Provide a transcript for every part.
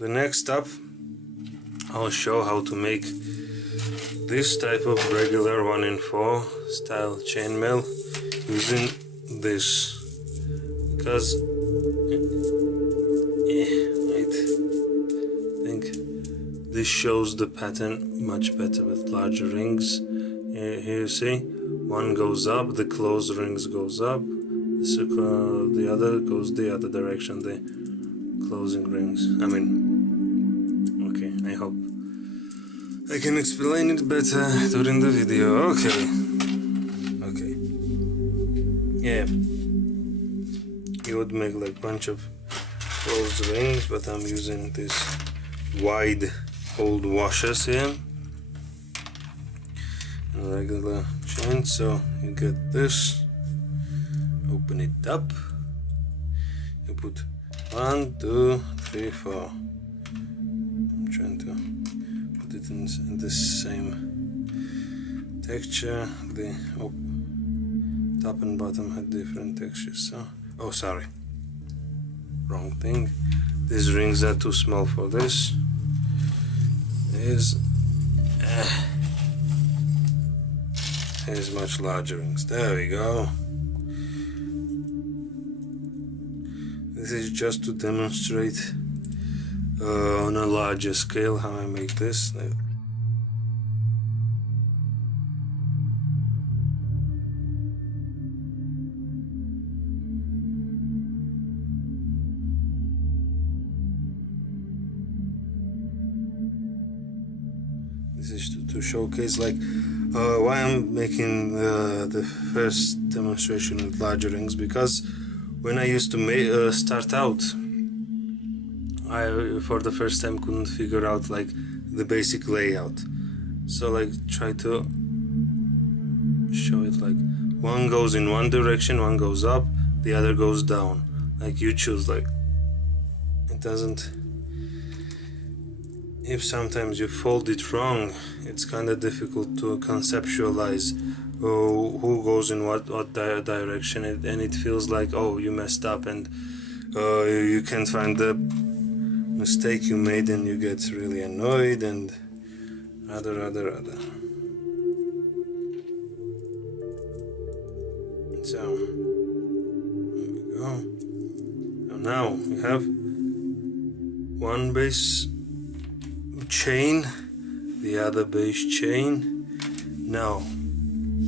The next step, I'll show how to make this type of regular 1 in 4 style chainmail using this, because I think this shows the pattern much better with larger rings. Here you see, one goes up, the closed rings goes up, the other goes the other direction, the closing rings. Okay, I hope I can explain it better during the video. Okay. Yeah, you would make like bunch of closed rings, but I'm using these wide old washers here and regular chain. So you get this, open it up, you put 1, 2, 3, 4. I'm trying to put it in this same texture. The top and bottom had different textures, so oh, sorry, wrong thing. These rings are too small for this. Here's much larger rings. There we go. This is just to demonstrate on a larger scale how I make this. This is to showcase like why I'm making the first demonstration with larger rings, because when I used to start out, I for the first time couldn't figure out like the basic layout. So like try to show it like one goes in one direction, one goes up, the other goes down. Like you choose, like it doesn't. If sometimes you fold it wrong, it's kind of difficult to conceptualize who goes in what direction, and it feels like, oh, you messed up, and you can't find the mistake you made, and you get really annoyed and other. So there we go. So now we have one base chain, the other base chain. Now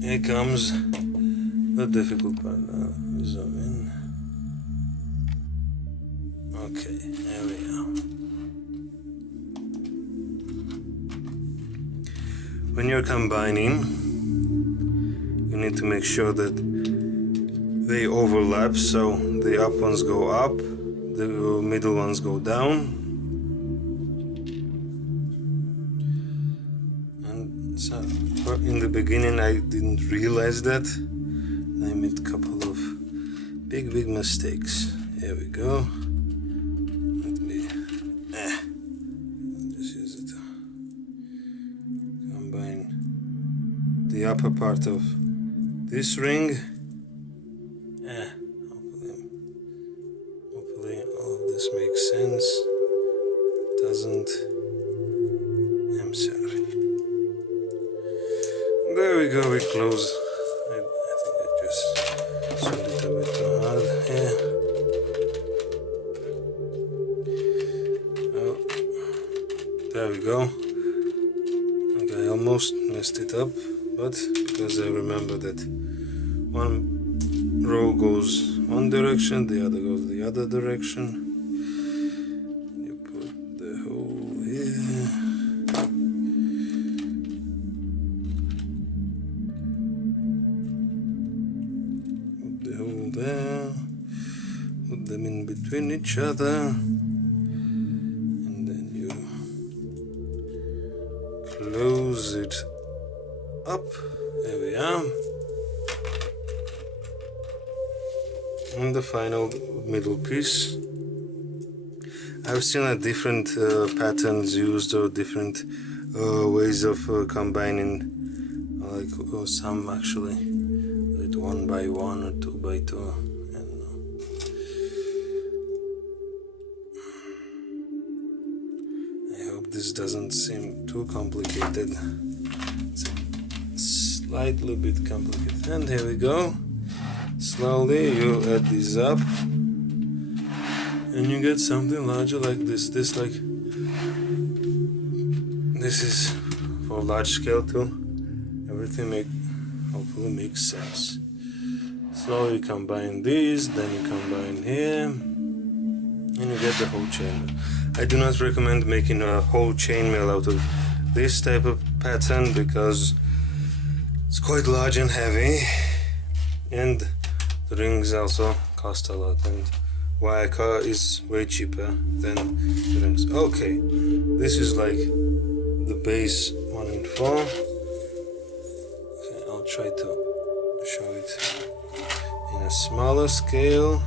here comes the difficult part. Zoom in. Okay, there we are. When you're combining, you need to make sure that they overlap, so the up ones go up, the middle ones go down. So in the beginning I didn't realize that. I made a couple of big mistakes. Here we go. Let me just use it. Combine the upper part of this ring. Hopefully all of this makes sense. Doesn't. I'm sorry. There we go, we close. I think I just swelled it a bit too hard here. Oh, there we go. Okay, I almost messed it up, but because I remember that one row goes one direction, the other goes the other direction. You put the hole here. There, put them in between each other, and then you close it up. There we are. And the final middle piece. I've seen different patterns used, or different ways of combining, like some actually 1 by 1 or 2 by 2. this doesn't seem too complicated. It's slightly bit complicated. And here we go. Slowly you add these up and you get something larger like this. This is for large scale too. Everything hopefully makes sense. Slowly combine these, then you combine here, and you get the whole chainmail. I do not recommend making a whole chainmail out of this type of pattern because it's quite large and heavy, and the rings also cost a lot, and wire car is way cheaper than the rings. Okay, this is like the base 1 and 4. Okay, I'll try to show it in a smaller scale.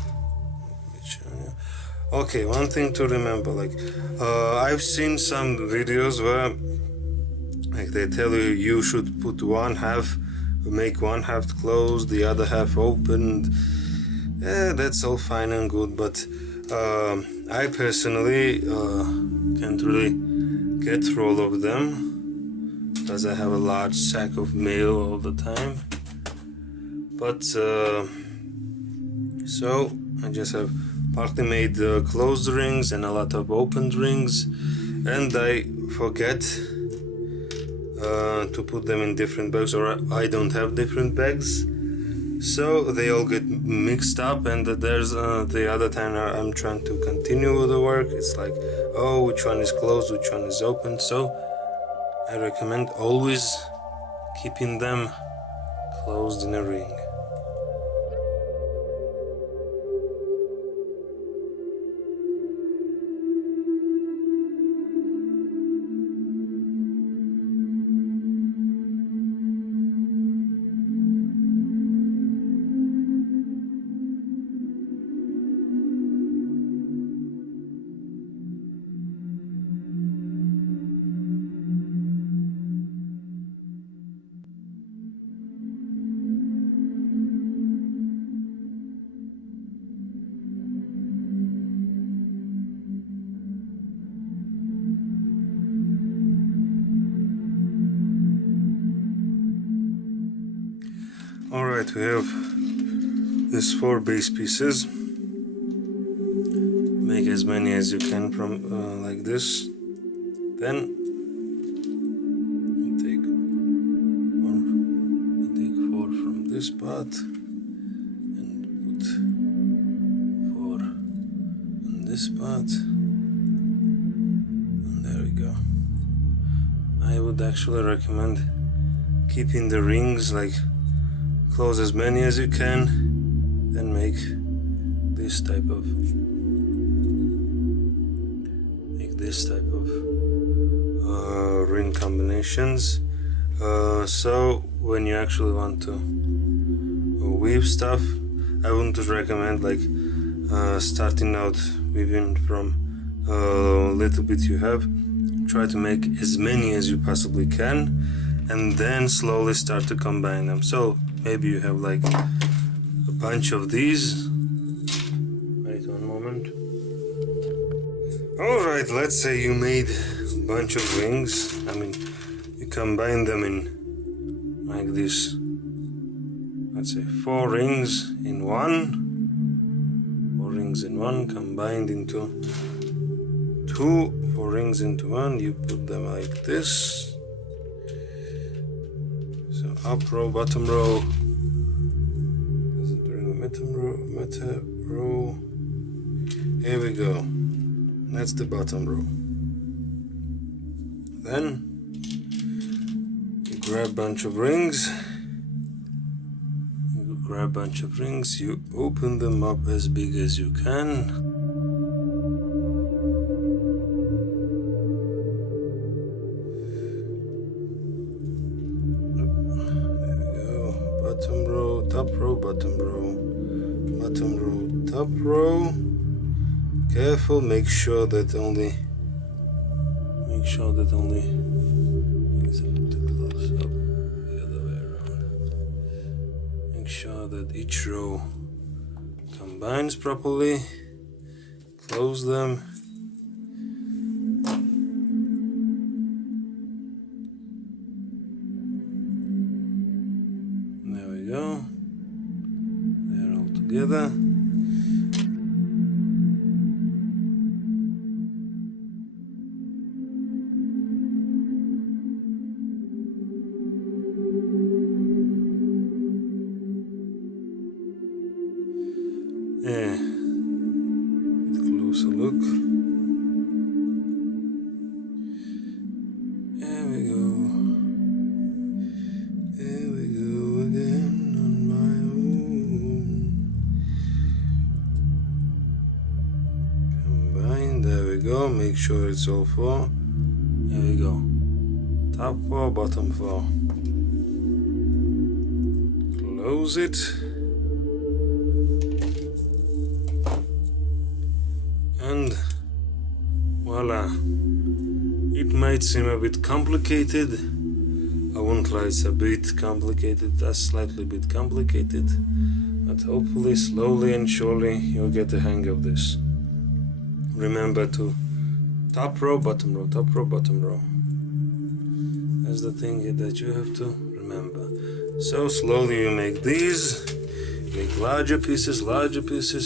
Okay, one thing to remember, like I've seen some videos where like they tell you you should put make one half closed, the other half opened. Yeah, that's all fine and good, but I personally can't really get through all of them because I have a large sack of mail all the time. But so I just have partly made closed rings and a lot of opened rings, and I forget to put them in different bags, or I don't have different bags, so they all get mixed up. And there's the other time I'm trying to continue with the work, it's like, oh, which one is closed, which one is open. So I recommend always keeping them closed in a ring. Alright, we have these 4 base pieces. Make as many as you can from like this. Then take 4 from this part and put 4 on this part. And there we go. I would actually recommend keeping the rings like close as many as you can, then make this type of ring combinations. So when you actually want to weave stuff, I wouldn't recommend like starting out weaving from a little bit you have. Try to make as many as you possibly can, and then slowly start to combine them. So maybe you have like a bunch of these. Wait one moment. Alright, let's say you made a bunch of rings. I mean, you combine them in like this. Let's say 4 rings in one. 4 rings in one combined into 2. 4 rings into one. You put them like this. So up row, bottom row, meta row. Here we go. That's the bottom row. Then you grab a bunch of rings. You open them up as big as you can. Bottom row, top row, bottom row, bottom row, top row. Careful, make sure that only it's a little close up, the other way around. Make sure that each row combines properly. Close them. together. Yeah, bit closer look. There we go. Here we go again on my own. Combine, there we go. Make sure it's all four. There we go. Top four, bottom four. Close it. And voila. It might seem a bit complicated. I won't lie, it's a bit complicated, a slightly bit complicated. But hopefully, slowly and surely, you'll get the hang of this. Remember to top row, bottom row, top row, bottom row. That's the thing that you have to remember. So slowly you make these, make larger pieces,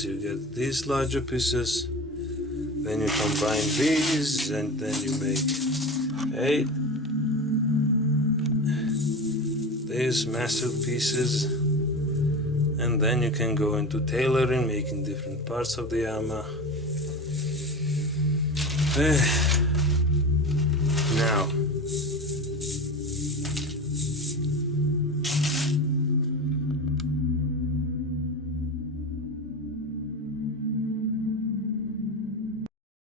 you get these larger pieces. Then you combine these, and then you make these massive pieces, and then you can go into tailoring, making different parts of the armor. Now